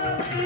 Oh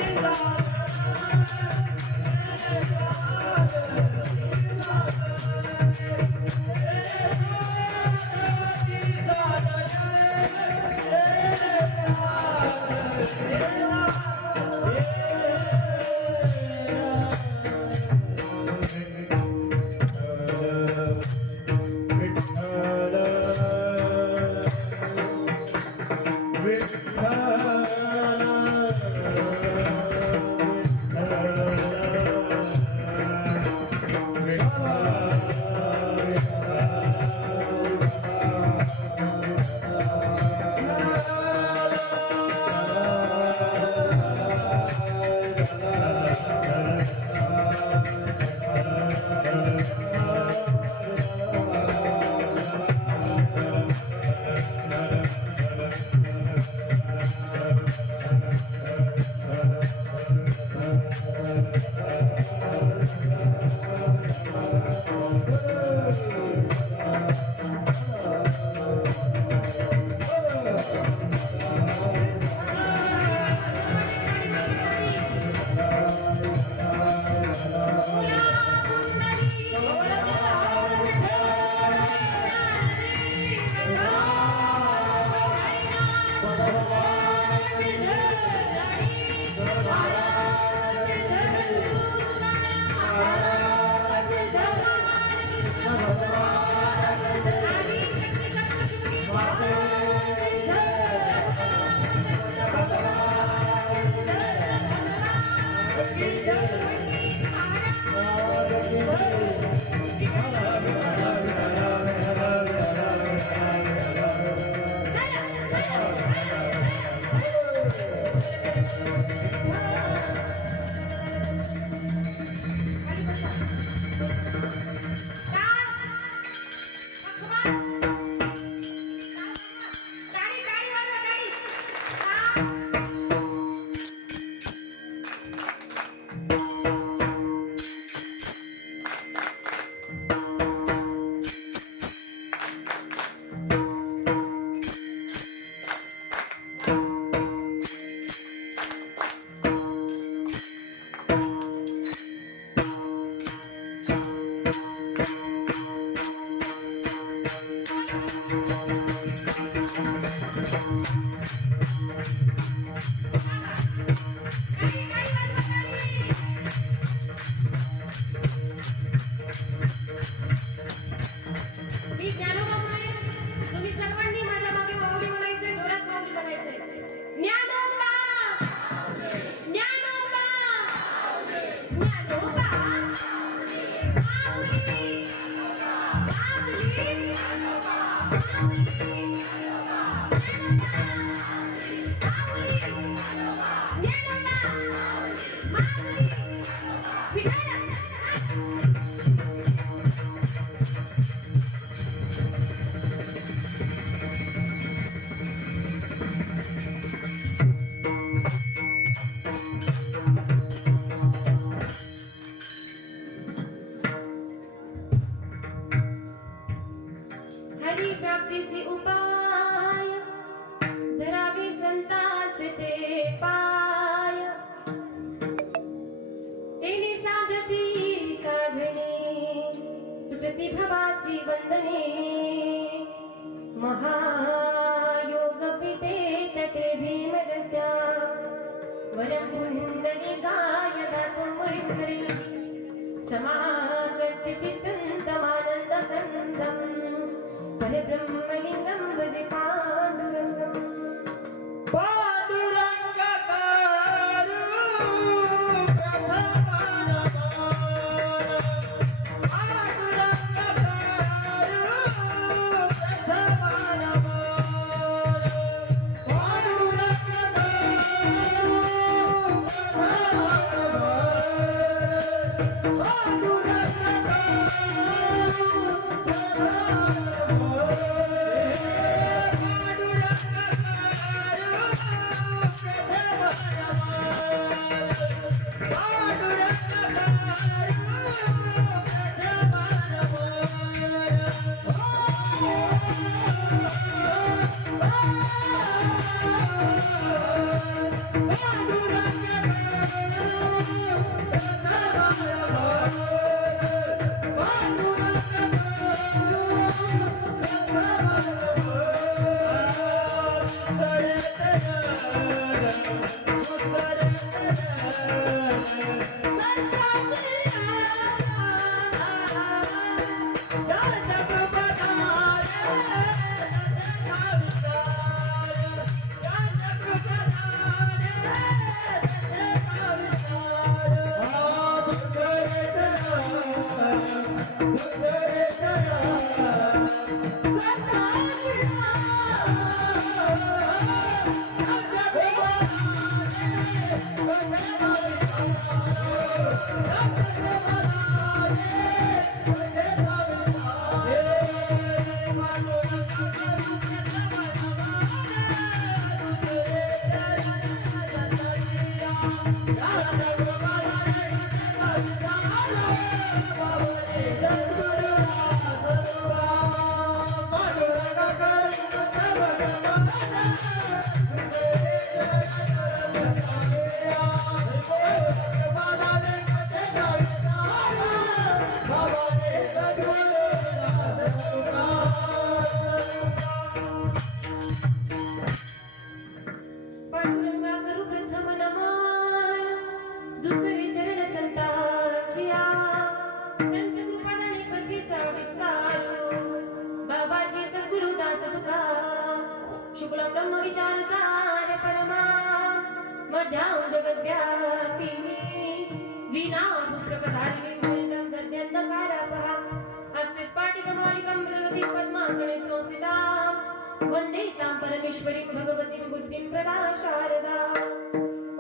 Vande तां परमेश्वरीं भगवतीं बुद्धिं प्रदा शारदा।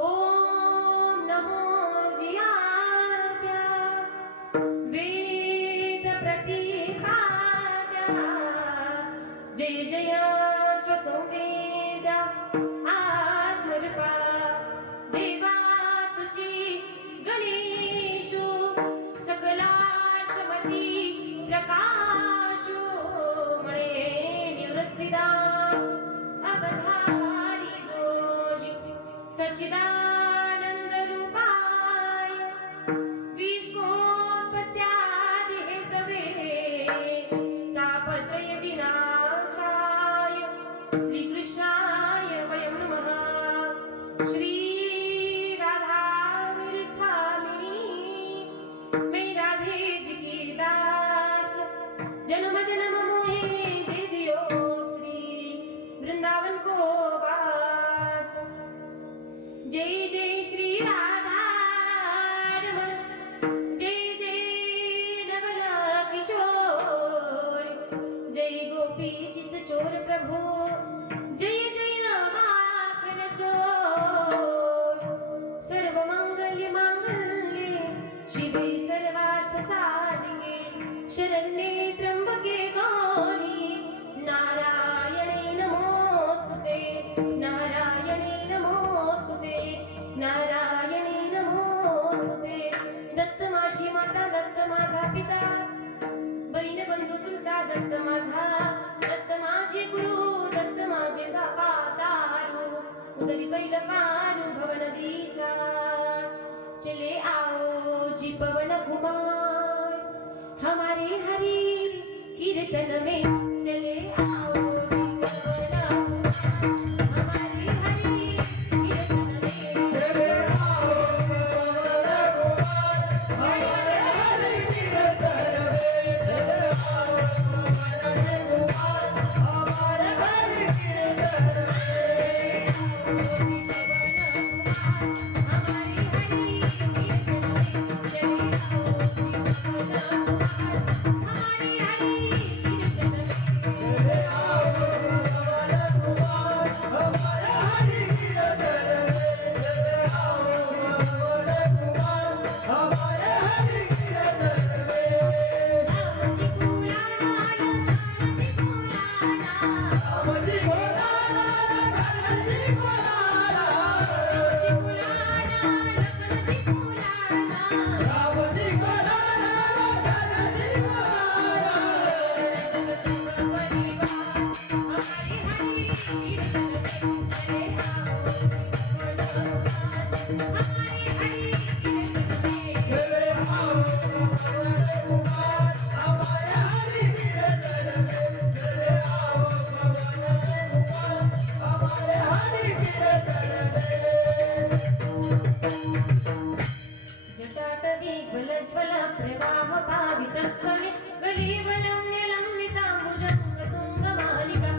ओम नमो जियात्या वेद प्रतिपाद्या जय जय स्वसंवेद्या आत्मरूपा देवा तुझी गणेशो सकलात्मती प्रकाशो मळे निवृत्तिदास अवधारी जोजी सच्चिदानंद रूपाय विश्वोत्पत्त्यादि हेतवे तापत्रय विनाशाय श्रीकृष्णाय वयं नमः। श्री राधा स्वामिनी मैं राधे जी की दास जन्म जन्म मोहे दे दियो श्री वृंदावन को वास। जय जय श्री राधा रमण जय जय नवल किशोर जय गोपी चित चोर प्रभु जय जय माखन चोर। सर्व मंगल्य मांगल्ये शिवे सर्वार्थ साधिके शरण्ये त्र्यंबके गौरी नारायणे नमोस्तुते नारायणे नमोस्तुते नारायणे नमोस्तुते। दत्त माझी माता दत्त माझा पिता बहीण बंधू चुलता दत्त माझा दत्त माझे गुरु दत्त माझे दातारू उदरी बैल पारू भव नदीचा चले आओ जी पवन कुमार हमारे हरि कीर्तन में चले आओ जी पवन हमारे हरि कीर्तन में चले आओ पवन कुमार हमारे हरि कीर्तन में चले आओ पवन कुमार हमारे हरि कीर्तन में जटाटवी ज्वलज्वल प्रवाह पावितस्थले गलीवलं निलम्बिताम्बुजं तुङ्गमालिका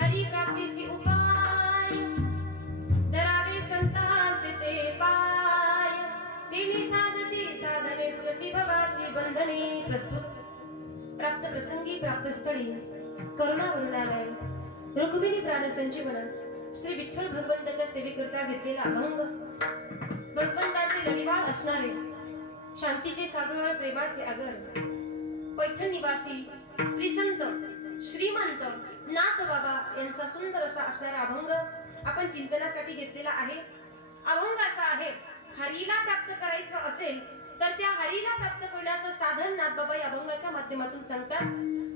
हरिप्राप्तीसी उपाय दरावे संतांचे ते पाय तिन्ही साधती साधने प्रतिभवाची बंध प्रस्तुत प्राप्त प्रसंगी प्राप्त स्थळी करुणा वरुणालय रुक्मिणी प्राण संजीवन श्री विठ्ठल भगवंताच्या सेवेकरता घेतलेला अभंग, भगवंताचे लढीवाळ असणारे शांतीचे सागर प्रेमाचे आगर पैठण निवासी श्री संत श्रीमंत नाथ बाबा यांचा सुंदर असा असणारा अभंग आपण चिंतनासाठी घेतलेला आहे. अभंग असा आहे, हरीला प्राप्त करायचं असेल तर त्या हरीला प्राप्त करण्याचं साधन नाथबाबा या अभंगाच्या माध्यमातून सांगतात.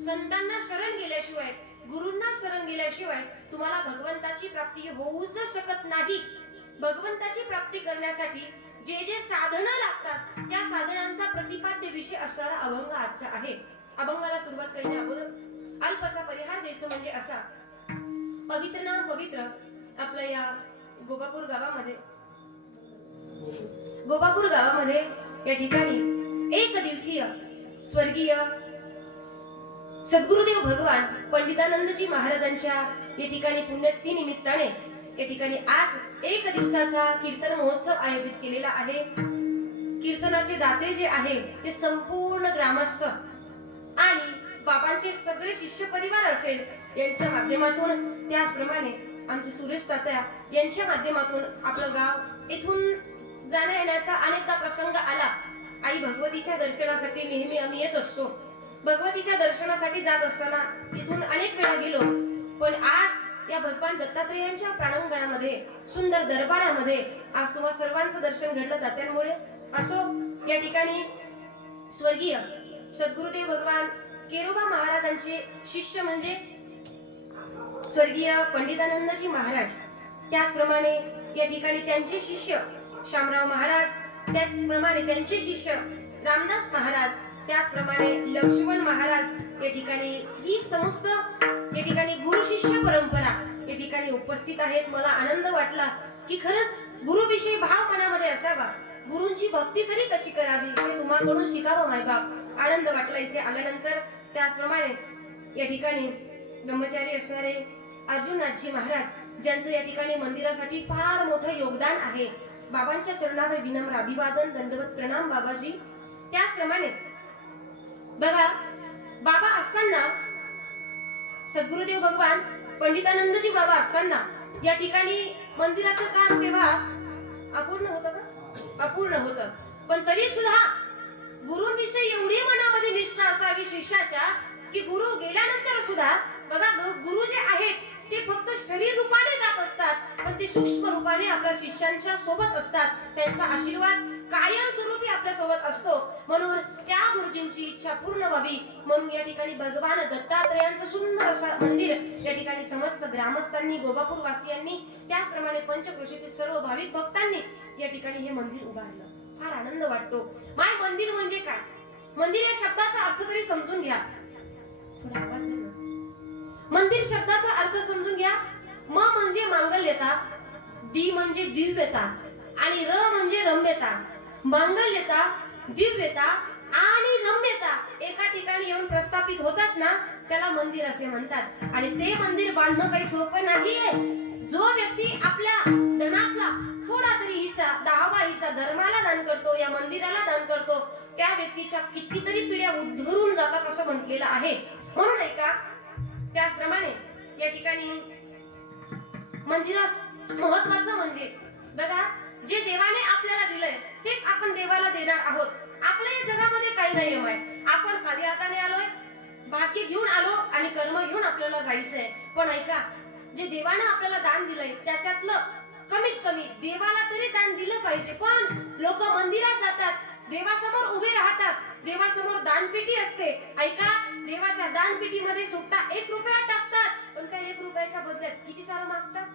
संतांना शरण गेल्याशिवाय, गुरूंना शरण गेल्याशिवाय तुम्हाला भगवंताची प्राप्ती होऊच शकत नाही. भगवंताची प्राप्ती करण्यासाठी जे जे साधनं लागतात त्या साधनांचा प्रतिपाद्य विषय असणारा अभंग आजचा आहे. अभंगाला सुरुवात करण्या अगोदर अल्पसा परिहार द्यायचं म्हणजे असा, पवित्र नाम पवित्र आपल्या या गोबापूर गावामध्ये या ठिकाणी एक दिवसीय स्वर्गीय सद्गुरुदेव भगवान पंडितानंदजी महाराजांच्या या ठिकाणी पुण्यतिथी निमित्ताने या ठिकाणी आज एक दिवसाचा कीर्तन महोत्सव आयोजित केलेला आहे. कीर्तनाचे दाते जे आहे ते संपूर्ण ग्रामस्थ आणि बाबांचे सगळे शिष्य परिवार असेल यांच्या माध्यमातून, त्याचप्रमाणे आमचे सुरेश तात्या यांच्या माध्यमातून आपलं गाव इथून जाण्या येण्याचा अनेकदा प्रसंग आला. आई भगवतीच्या दर्शनासाठी नेहमी आम्ही येत असतो. भगवतीच्या दर्शनासाठी जात असताना इथून अनेक वेळा गेलो, पण आज या भगवान दत्तात्रेयांच्या प्रांगणामध्ये सुंदर दरबारामध्ये आज तुम्हा सर्वांचं दर्शन घडलं तात्यांमुळे. असो, या ठिकाणी स्वर्गीय सद्गुरुदेव भगवान केरोबा महाराजांचे शिष्य म्हणजे स्वर्गीय पंडितानंदजी महाराज, त्याचप्रमाणे या ठिकाणी त्यांचे शिष्य शामराव महाराज, त्याचप्रमाणे त्यांचे शिष्य रामदास महाराज, त्याचप्रमाणे लक्ष्मण महाराज या ठिकाणी ही समस्त या ठिकाणी गुरु शिष्य परंपरा या ठिकाणी उपस्थित आहेत. मला आनंद वाटला की खरंच गुरुविषयी भाव मनामध्ये असावा, गुरूंची भक्ती तरी कशी करावी हे तुम्हाकडून शिकावं मायबाप. आनंद वाटला इथे आल्यानंतर. त्याचप्रमाणे या ठिकाणी ब्रह्मचारी असणारे अर्जुननाथजी महाराज ज्यांचं या ठिकाणी मंदिरासाठी फार मोठं योगदान आहे. बाबांच्या चरणावर विनम्र अभिवादन, दंडवत प्रणाम बाबाजी. त्याचप्रमाणे बघा, बाबा असताना सद्गुरुदेव भगवान पंडितानंदजी बाबा असताना या ठिकाणी मंदिराचं काम तेव्हा अपूर्ण होतं का? अपूर्ण होतं, पण तरी सुद्धा गुरूंविषयी एवढी मनामध्ये निष्ठा असावी शिष्याच्या की गुरु गेल्यानंतर सुद्धा बघा, गुरु जे आहेत ते फक्त शरीर रूपाने जात असतात, पण ते सूक्ष्म रूपाने आपल्या शिष्यांच्या सोबत असतात. त्यांचा आशीर्वाद कायमस्वरूपी आपल्या सोबत असतो. म्हणून त्या गुरुजींची इच्छा पूर्ण व्हावी म्हणून या ठिकाणी भगवान दत्तात्रेयांचं सुंदर असं मंदिर या ठिकाणी समस्त ग्रामस्थांनी, गोबापूर वासियांनी, त्याचप्रमाणे पंचक्रोशीतील सर्व भाविक भक्तांनी या ठिकाणी हे मंदिर उभारलं. फार आनंद वाटतो. माय मंदिर म्हणजे काय? मंदिर या शब्दाचा अर्थ तरी समजून घ्या. थोडा आवाज द्या ना. मंदिर शब्दाचा अर्थ समजून घ्या. म म्हणजे मांगल्यता, दी म्हणजे दिव्यता आणि र म्हणजे रम्यता. मांगल्यता, दिव्यता आणि रम्यता एका ठिकाणी येऊन प्रस्थापित होतात ना, त्याला मंदिर असे म्हणतात. आणि ते मंदिर बांधणं काही सोपं नाहीये. जो व्यक्ती आपल्या धनातला थोडा तरी हिस्सा, 10वा हिस्सा धर्माला दान करतो, या मंदिराला दान करतो, त्या व्यक्तीच्या कितीतरी पिढ्या उद्धरून जातात असं म्हटलेलं आहे. म्हणून ऐका, त्याचप्रमाणे या ठिकाणी मंदिरास महत्वाचं म्हणजे बघा, जे देवाने आपल्याला दिलंय तेच आपण देवाला देणार आहोत. आपल्या या जगामध्ये काही नाही आहे. आपण खाली हाताने आलोय, भाग्य घेऊन आलो आणि कर्म घेऊन आपल्याला जायचंय. पण ऐका, जे देवाने आपल्याला दान दिलंय त्याच्यातलं कमीत कमी देवाला तरी दान दिलं पाहिजे. पण लोक मंदिरात जातात, देवासमोर उभे राहतात, देवासमोर दानपेटी असते. ऐका, देवाच्या दानपेटीमध्ये सुट्टा 1 रुपया टाकतात, पण त्या 1 रुपयाच्या बदल्यात किती सारं मागतात?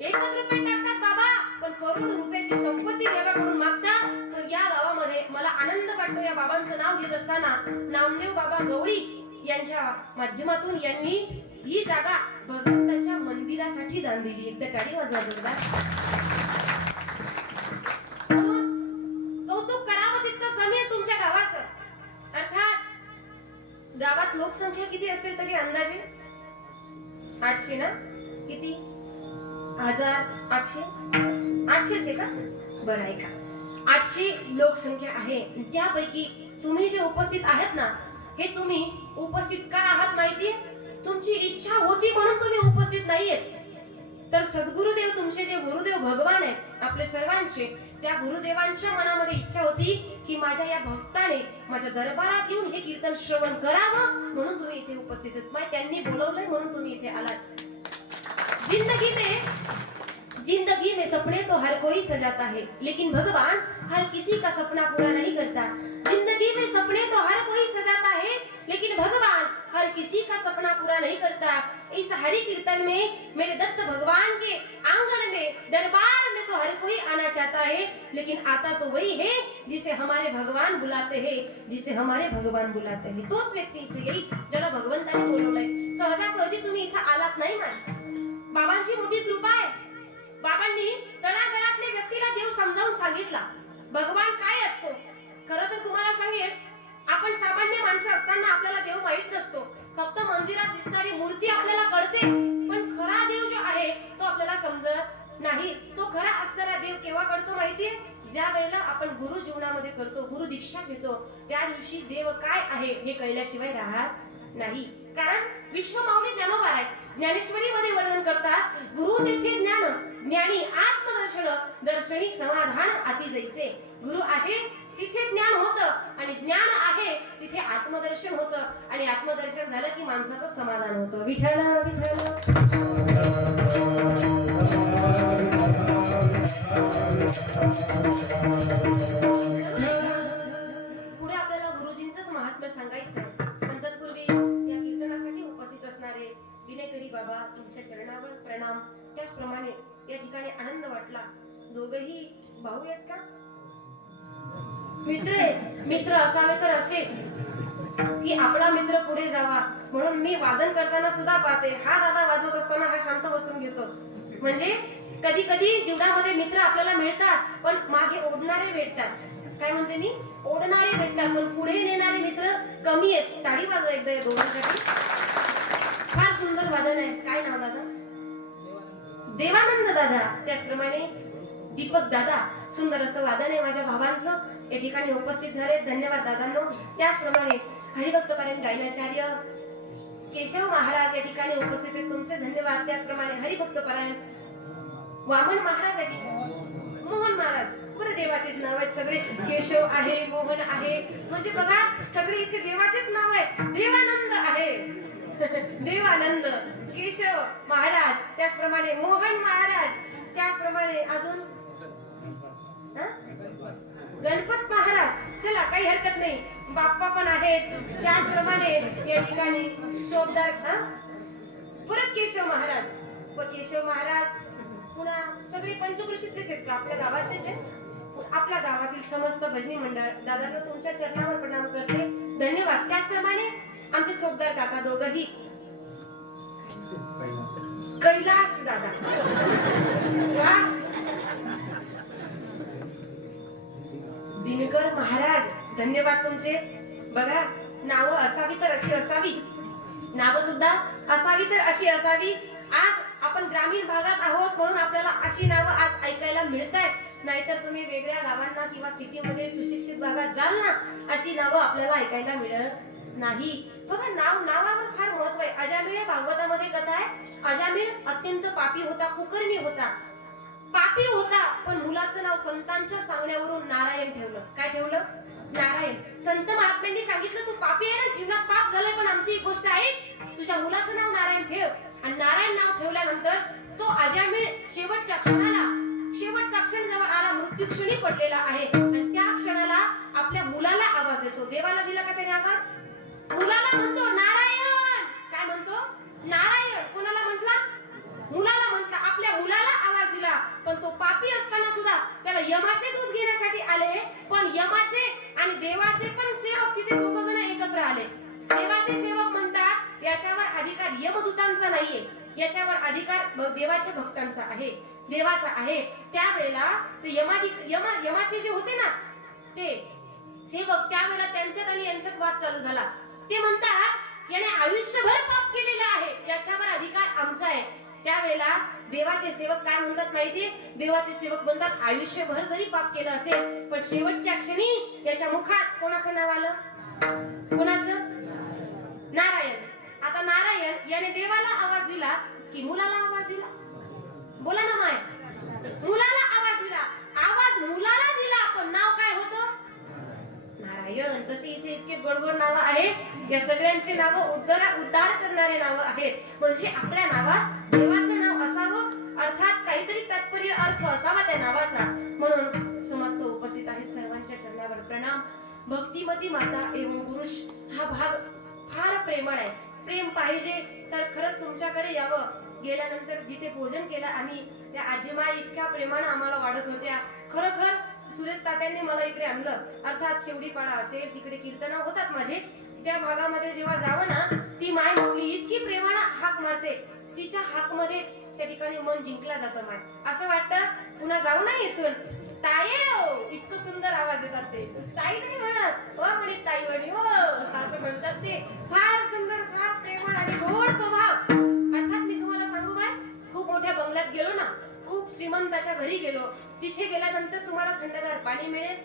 1च रुपये टाकतात बाबा, पण करोड रुपयाची संपत्ती देवाकडून मागतात. तर या गावामध्ये मला आनंद वाटतो या बाबांचं नाव घेत असताना, नामदेव बाबा गवळी यांच्या माध्यमातून यांनी ही जागा भगवंताच्या मंदिरासाठी दान दिली. एकदा टाळी वाजवा जोरदार. कौतुक करावं तितकं कमी आहे तुमच्या गावाचं. अर्थात गावात लोकसंख्या किती असेल तरी अंदाजे 800 ना? किती? 1800? 800च आहे का? बरं ऐका, 800 लोकसंख्या आहे. त्यापैकी तुम्ही जे उपस्थित आहात ना, हे तुम्ही उपस्थित का आहात माहितीये? तुमची इच्छा होती म्हणून तुम्ही उपस्थित नाहीयेत. तर सद्गुरुदेव, तुमचे जे गुरुदेव भगवान आहेत आपले सर्वांचे, त्या गुरुदेवांच्या मनामध्ये इच्छा होती की माझ्या या भक्ताने माझ्या दरबारात येऊन हे कीर्तन श्रवण करावं, म्हणून तुम्ही इथे उपस्थित आहेत. त्यांनी बोलवलंय म्हणून तुम्ही इथे आलात. जिंदगी में सपने तो हर कोई सजाता है, लेकिन भगवान हर किसी का सपना पूरा नहीं करता. जिंदगी में सपने तो हर कोई सजाता है, लेकिन भगवान हर किसी का सपना पूरा नहीं करता. इस हरि कीर्तन में मेरे दत्त भगवान के आंगन में, दरबार में तो हर कोई आना चाहता है, लेकिन आता तो वही है जिसे हमारे भगवान बुलाते हैं, जिसे हमारे भगवान बुलाते हैं. तोच व्यक्ती इथे येईल ज्याला भगवंताने बोलवलंय. सहजासहजी तुम्ही इथे आलात नाही ना. बाबांची मोठी कृपा आहे. बाबांनी तळागाळातल्या व्यक्तीला देव समजावून सांगितला भगवान काय असतो. खरं तर तुम्हाला सांगेन, आपण सामान्य माणसं असताना आपल्याला देव माहित नसतो. फक्त मंदिरात दिसणारी मूर्ती आपल्याला कळते, पण खरा देव जो आहे तो आपल्याला समजत नाही. तो खरा असणारा देव केव्हा कळतो माहितीये? ज्या वेळेला आपण गुरु जीवनामध्ये करतो, गुरु दीक्षा घेतो, त्या दिवशी देव काय आहे हे कळल्याशिवाय राहत नाही. कारण विश्वमाऊली ज्ञानोबा आहे, ज्ञानेश्वरी मध्ये वर्णन करतात, गुरु तेथे ज्ञान, ज्ञानी आत्मदर्शन, दर्शनी समाधान अति जैसे. गुरु आहे तिथे ज्ञान होतं, आणि ज्ञान आहे तिथे आत्मदर्शन होतं, आणि आत्मदर्शन झालं की माणसाचं समाधान होतं. विठ्ठल विठ्ठल. पुढे आपल्याला गुरुजींचंच महात्म्य सांगायचं, पण तत्पूर्वी या कीर्तनासाठी उपस्थित असणारे दिनेकरी बाबा, तुमच्या चरणावर प्रणाम. त्याचप्रमाणे या ठिकाणी आनंद वाटला. दोघही भाऊ आहेत का? मित्र असावे तर असे की आपला मित्र पुढे जावा. म्हणून मी वादन करताना सुद्धा पाहते, हा दादा वाजवत असताना हा शांत बसून घेतो. म्हणजे कधी कधी जीवनामध्ये मित्र आपल्याला मिळतात, पण मागे ओढणारे भेटतात. काय म्हणते मी? ओढणारे भेटतात, पण पुढे नेणारे मित्र कमी आहेत. टाळी वाजवा एकदा या दोघांसाठी. फार सुंदर वादन आहे. काय नाव दादा? देवानंद दादा. त्याचप्रमाणे दीपक दादा. सुंदर असं वादन आहे माझ्या भावांचं. या ठिकाणी उपस्थित झाले, धन्यवाद दादांनो. त्याचप्रमाणे हरिभक्तपर्यंत गायनाचार्य केशव महाराज या ठिकाणी उपस्थित आहेत, तुमचे धन्यवाद. त्याचप्रमाणे हरिभक्तपर्यंत वामन महाराज या ठिकाणी, मोहन महाराज. बरं, देवाचेच नाव आहेत सगळे. केशव आहे, मोहन आहे, म्हणजे बघा सगळे इथे देवाचेच नाव आहे. देवानंद आहे, देवानंद, केशव महाराज, त्याचप्रमाणे मोहन महाराज, त्याचप्रमाणे अजून गणपत महाराज. चला, काही हरकत नाही, बाप्पा पण आहेत. त्याचप्रमाणे या ठिकाणी चोपदार परत केशव महाराज व केशव महाराज. पुन्हा सगळे पंचकृषीतलेच आहेत, आपल्या गावातलेच आहेत. आपल्या गावातील समस्त भजनी मंडळ दादांना तुमच्या चरणावर प्रणाम करते, धन्यवाद. त्याचप्रमाणे आमचे चोपदार काका दोघही, कैलास दादा, दिनकर महाराज, धन्यवाद तुमचे. बघा, नाव असावी तर अशी असावी, नाव सुद्धा असावी तर अशी असावी. आज आपण ग्रामीण भागात आहोत म्हणून आपल्याला अशी नावं आज ऐकायला मिळतात. नाहीतर तुम्ही वेगळ्या गावांना किंवा सिटीमध्ये सुशिक्षित भागात जाल ना, अशी नावं आपल्याला ऐकायला मिळत नाही. बघा, नावावर फार महत्व आहे. अजामिळ भागवतामध्ये कथा आहे, अजामिळ अत्यंत पापी होता, कुकर्मी होता, पापी होता, पण मुलाचं नाव संतांच्या सांगण्यावरून नारायण ठेवलं. काय ठेवलं? नारायण. संत महात्म्यांनी सांगितलं, तू पापी आहे ना, जीवनात पाप झालंय, पण आमची एक गोष्ट आहे, तुझ्या मुलाचं नाव नारायण ठेव. आणि नारायण नाव ठेवल्यानंतर तो अजामिळ शेवटच्या क्षण जवळ आला, मृत्यूक्षणी पडलेला आहे. आणि त्या क्षणाला आपल्या मुलाला आवाज देतो. देवाला दिला का त्याने आवाज? मुलाला म्हणतो नारायण. काय म्हणतो? नारायण. कोणाला म्हटला? मुलाला म्हटला. आपल्या मुलाला आवाज दिला. पण तो पापी असताना सुद्धा त्याला यमाचे दूध घेण्यासाठी आले, पण यमाचे आणि देवाचे पण सेवक तिथे दोघ जण एकत्र आले. देवाचे सेवक म्हणतात याच्यावर अधिकार यमदूतांचा नाहीये, याच्यावर अधिकार देवाच्या भक्तांचा आहे, देवाचा आहे. त्यावेळेला ते यमाचे जे होते ना ते सेवक, त्यावेळेला त्यांच्यात आणि यांच्यात वाद चालू झाला. ते म्हणतात याने आयुष्यभर पाप केलेलं आहे, याच्यावर अधिकार आमचा आहे. त्यावेळेला देवाचे सेवक काय म्हणतात माहितीये? देवाचे सेवक म्हणतात आयुष्यभर जरी पाप केलं असेल पण शेवटच्या क्षणी याच्या मुखात कोणाचं नाव आलं? कोणाचं? नारायण. आता नारायण याने देवाला आवाज दिला की मुलाला आवाज दिला? बोला ना माय. मुलाला आवाज दिला. आवाज मुलाला दिला पण नाव काय होतं? नारायण. तशी इथे इतके गोडगोड नावं आहेत. या सगळ्यांची नावं उद्धार करणारे नावं आहेत. म्हणजे आपल्या नावात देवाचं नाव असावं, अर्थात काहीतरी तात्पर्य अर्थ असावा त्या नावाचा. म्हणून समस्त उपस्थित आहेत सर्वांच्या चरणावर प्रणाम. भक्तिमती माता एवं पुरुष हा भाग फार प्रेमळ आहे. प्रेम पाहिजे तर खरंच तुमच्याकडे यावं. गेल्यानंतर जिथे भोजन केलं आम्ही त्या आजीमा इतक्या प्रेमानं आम्हाला वाढत होत्या. खरोखर सुरेश तात्यांनी मला इकडे आणलं. अर्थात शेवडीपाडा असेल तिकडे कीर्तन होतात माझे. त्या भागामध्ये जेव्हा जावं ना ती माय माऊली इतकी प्रेमानं हाक मारते. तिच्या हाक मध्येच त्या ठिकाणी मन जिंकला जातं. माय असं वाटतं पुन्हा जाऊ ना इथून. ताई इतकं सुंदर आवाज देतात ते. ताई नाही म्हणत हो म्हणे ताई म्हणे हो असं म्हणतात ते. फार सुंदर, फार प्रेमळ आणि गोड स्वभाव. अर्थात मी तुम्हाला सांगू माय, खूप मोठ्या बंगल्यात गेलो ना, खूप श्रीमंताच्या घरी गेलो, तिथे गेल्यानंतर तुम्हाला थंडगार पाणी मिळेल,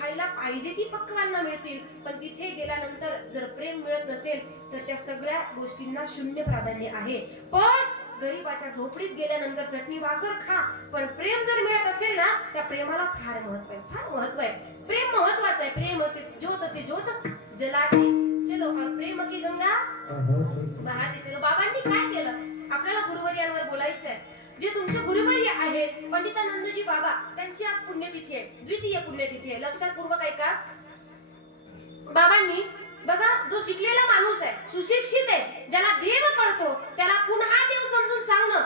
खायला पाहिजे ती पक्वान्न मिळतील. पण तिथे गेल्यानंतर जर प्रेम मिळत नसेल तर त्या सगळ्या गोष्टींना शून्य प्राधान्य आहे. पण गरीबाच्या झोपडीत गेल्यानंतर चटणी भाकर खा पण प्रेम जर मिळत असेल ना त्या प्रेमाला फार महत्व आहे. फार महत्व आहे. प्रेम महत्वाचं आहे. प्रेम असे ज्योत असे ज्योत जलाते चलो और प्रेम की गंगा बहाते चलो. बाबांनी काय केलं? आपल्याला गुरुवर्यांवर बोलायचं आहे. जे तुमचे गुरुवर्य आहेत पंडितानंदजी बाबा, त्यांची आज पुण्यतिथी आहे, द्वितीय पुण्यतिथी आहे. लक्षात पूर्वक ऐका. बाबांनी बघा, जो शिकलेला माणूस आहे, सुशिक्षित आहे, ज्याला देव कळतो, त्याला पुन्हा देव समजून सांगणं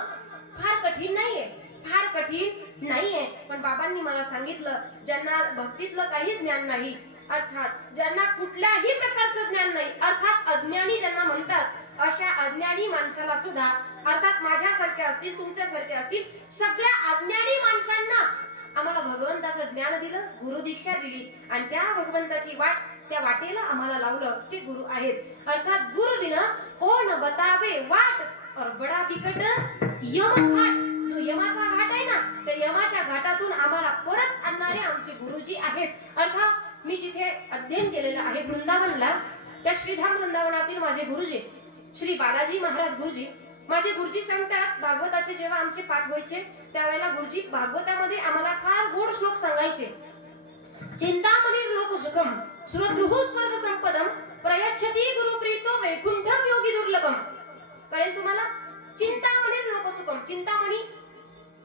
फार कठीण नाहीये. फार कठीण नाहीये. पण बाबांनी मला सांगितलं ज्यांना भक्तीतलं काही ज्ञान नाही, अर्थात ज्यांना कुठल्याही प्रकारचं ज्ञान नाही, अर्थात अज्ञानी ज्यांना म्हणतात, अशा अज्ञानी माणसाला सुद्धा, अर्थात माझ्यासारखे असतील, तुमच्यासारखे असतील, सगळ्या अज्ञानी माणसांना आम्हाला भगवंताचं ज्ञान दिलं, गुरु दीक्षा दिली आणि त्या भगवंताची वाट, त्या वाटेला आम्हाला लावलं ते गुरु आहेत. अर्थात गुरु बिना कोण बतावे वाट और बडा बिकट यम घाट. जो यमाचा घाट आहे ना, त्या यमाच्या घाटातून आम्हाला परत आणणारे आमचे गुरुजी आहेत. अर्थात मी जिथे अध्ययन केलेलं आहे वृंदावनला, त्या श्रीधाम वृंदावनातील माझे गुरुजी श्री बालाजी महाराज गुरुजी, माझे गुरुजी सांगतात भागवताचे जेव्हा आमचे पाठ व्हायचे त्यावेळेला गुरुजी भागवतामध्ये आम्हाला फार गोड श्लोक सांगायचे. चिंतामणी लोक सुखम सुरद्रुः स्वर्ग संपदम प्रयच्छति गुरु प्रीतो वैकुंठम योगी दुर्लभम. कळेल तुम्हाला? चिंतामणी लोक सुखम. चिंतामणी,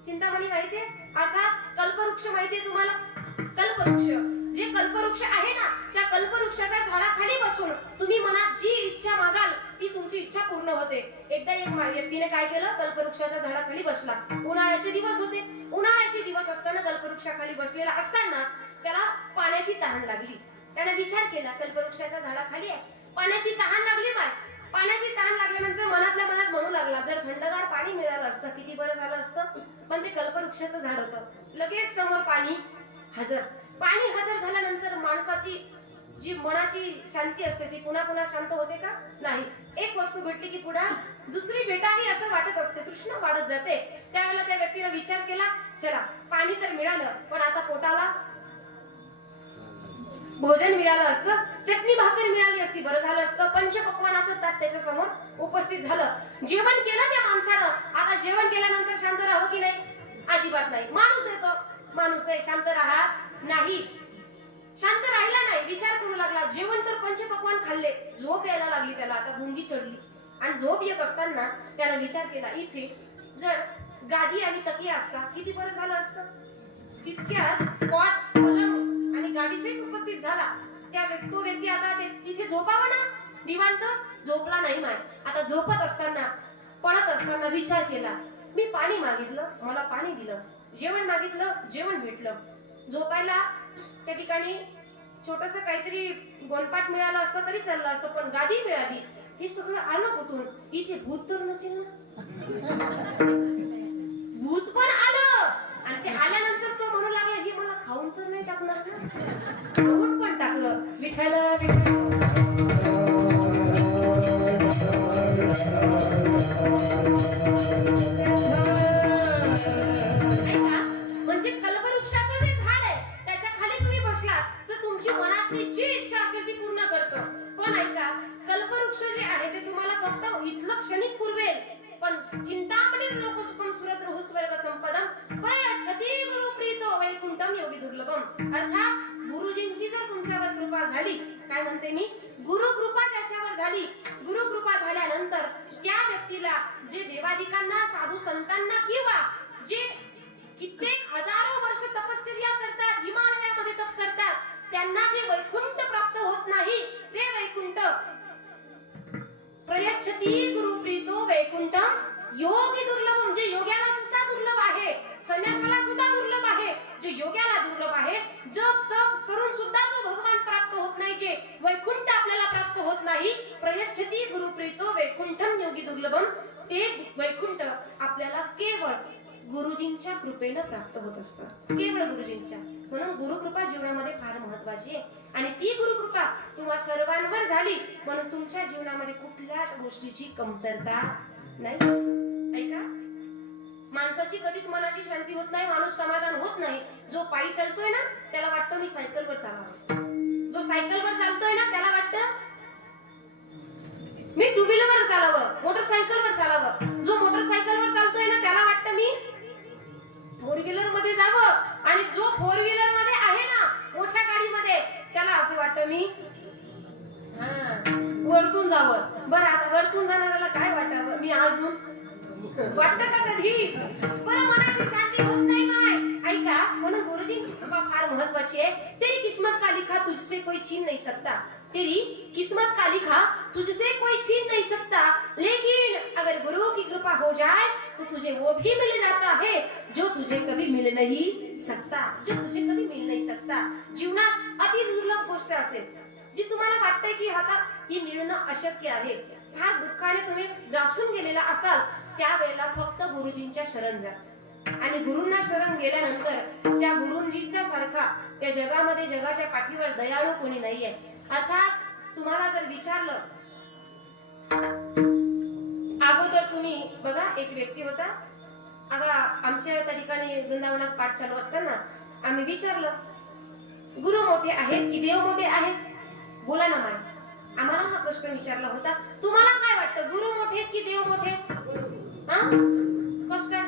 चिंतामणी माहितीये? अर्थात कल्पवृक्ष माहितीये तुम्हाला? कल्पवृक्ष, जे कल्पवृक्ष आहे ना, त्या कल्पवृक्षाच्या झाडाखाली बसून तुम्ही मनात जी इच्छा मागाल ती तुमची इच्छा पूर्ण होते. एकदा एक व्यक्तीने काय केलं, कल्पवृक्षाच्या झाडाखाली बसला. उन्हाळ्याचे दिवस होते. उन्हाळ्याचे दिवस असताना कल्पवृक्षाखाली बसलेला असताना त्याला पाण्याची तहान लागली. त्याने विचार केला कल्पवृक्षाच्या झाडाखाली आहे, पाण्याची तहान लागली. पाण्याची तहान लागल्यानंतर मनातल्या मनात म्हणू लागला जर थंडगार पाणी मिळालं असतं किती बरं झालं असतं. पण ते कल्पवृक्षाचं झाड होतं. लगेच समोर पाणी हजर. पाणी हजर झाल्यानंतर माणसाची जी मनाची शांती असते ती पुन्हा पुन्हा शांत होते का? नाही. एक वस्तू भेटली की पुन्हा दुसरी भेटावी असं वाटत असते, तृष्णा वाढत जाते. त्यावेळेला त्या व्यक्तीने विचार केला, चला पाणी तर मिळालं पण आता पोटाला भोजन मिळालं असतं, चटणी भाकर मिळाली असती बरं झालं असतं. पंचपक्वानाचं ताट त्याच्या समोर उपस्थित झालं. जेवण केलं त्या माणसानं. आता जेवण केल्यानंतर शांत राहावं की नाही? अजिबात नाही. माणूस येतो, माणूस आहे, शांत राहा नाही. शांत राहिला नाही, विचार करू लागला. जेवण तर पंचपक्वान खाल्ले, झोप यायला लागली त्याला. आता गुंगी चढली आणि झोप येत असताना त्याला विचार केला इथे जर गादी आणि तकिया असता किती बरं झालं असतं. तितक्यात कॉट, पलंग आणि गाडीसहित उपस्थित झाला. तो व्यक्ती आता तिथे झोपावं ना, निवांत झोपला नाही. माय आता झोपत असताना, पडत असताना विचार केला, मी पाणी मागितलं, मला पाणी दिलं, जेवण मागितलं, जेवण भेटलं. झोपायला त्या ठिकाणी छोटस काहीतरी गोलपाट मिळालं असतं तरी चाललं असतं, पण गादी मिळाली. हे सगळं आलं कुठून? इथे भूत तर नसेल ना? भूत पण आलं आणि ते आल्यानंतर तो म्हणू लागला हे मला खाऊन तर नाही टाकणार ना? खाऊन पण टाकलं. विठ्ठल विठ्ठल पण ऐका, कल्पवृक्ष जे आहे ते तुम्हाला फक्त इथलं क्षणिक पुरवेल, पण चिंतामणी लोक सुखम सुरत रहु स्वर्ग संपदम प्रयच्छति गुरु प्रीतो वैकुंठम योगी दुर्लभम. अर्थात गुरुजींची जर तुमच्यावर कृपा झाली, काय म्हणते मी, गुरु कृपा त्याच्यावर झाली, गुरु कृपा झाल्यानंतर त्या व्यक्तीला जे देवादिकांना, साधू संतांना किंवा जे कित्येक हजारो वर्ष तपश्चर्या करतात, हिमालयामध्ये तप करतात, त्यांना जे वैकुंठ प्राप्त होत नाही, ते वैकुंठ प्रयच्छति गुरु प्रीतो वैकुंठम योगी दुर्लभम. जे योग्याला सुद्धा दुर्लभ आहे, संन्यासाला सुद्धा दुर्लभ आहे, जे योग्याला दुर्लभ आहे, जप तप करून सुद्धा जो भगवान प्राप्त होत नाही, जे वैकुंठ आपल्याला प्राप्त होत नाही, प्रयच्छति गुरु प्रीतो वैकुंठम योगी दुर्लभम, ते वैकुंठ आपल्याला केवळ गुरुजींच्या कृपेने प्राप्त होत असतं, केवळ गुरुजींच्या. म्हणून गुरुकृपा जीवनामध्ये फार महत्वाची आहे आणि ती गुरुकृपा तुम्हा सर्वांवर झाली म्हणून तुमच्या जीवनामध्ये कुठल्याच गोष्टीची कमतरता नाही. ऐका, माणसाची कधीच मनाची शांती होत नाही, माणूस समाधान होत नाही. जो पायी चालतोय ना त्याला वाटतं मी सायकलवर चालावं, जो सायकलवर चालतोय ना त्याला वाटतं मी टू व्हीलरवर चालावं, मोटरसायकलवर चालावं, जो मोटरसायकलवर चालतोय ना त्याला वाटतं मी फोर व्हीलर मध्ये जावं, आणि जो फोर व्हीलर मध्ये आहे ना मोठ्या गाडीमध्ये त्याला असं वाटतं मी वरतून जावं. बरं, आता वरतून जाणाऱ्याला काय वाटावं, मी अजून वाटतं का कधी? बरं, मनाची शांती होत नाही माय. ऐका, म्हणून गुरुजींची कृपा फार महत्वाची आहे. तेरी किस्मत का लिखा तुझसे कोई छीन नहीं सकता, तेरी किस्मत का लिखा तुझसे कोई छीन नहीं सकता, लेकिन अगर गुरु की कृपा हो जाए तो तुझे वो भी मिल जाता है जो तुझे कभी मिल नहीं सकता, जो तुझे कभी मिल नहीं सकता. जीवनात अति दुर्लभ गोष्ट असेल जी तुम्हाला वाटते की आता ही मिळणं अशक्य आहे, फार दुःखाने तुम्ही ग्रासून गेलेला असाल, त्यावेळेला फक्त गुरुजींच्या शरण जा. आणि गुरूंना शरण गेल्यानंतर त्या गुरुजींच्या सारखा त्या जगामध्ये, जगाच्या पाठीवर दयाळू कोणी नाहीये. अर्थात तुम्हाला जर विचारलं, अगोदर तुम्ही बघा, एक व्यक्ती होता, आता आमच्या त्या ठिकाणी वृंदावनात पाठ चालू असताना आम्ही विचारलं, गुरु मोठे आहेत की देव मोठे आहेत? बोला ना माय. आम्हाला हा प्रश्न विचारला होता. तुम्हाला काय वाटतं, गुरु मोठे की देव मोठे? हा, कसं काय?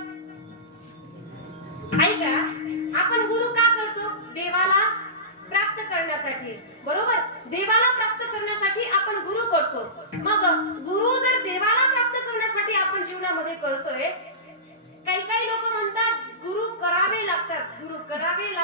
ऐका, आपण गुरु का करतो? देवाला प्राप्त करण्यासाठी, बरोबर? देवाला प्राप्त करण्यासाठी आपण गुरु करतो. मग गुरु जर देवाला प्राप्त करण्यासाठी आपण जीवनामध्ये करतोय, काही काही लोक म्हणतात गुरु करावे लागतात, गुरु करावे लागतात.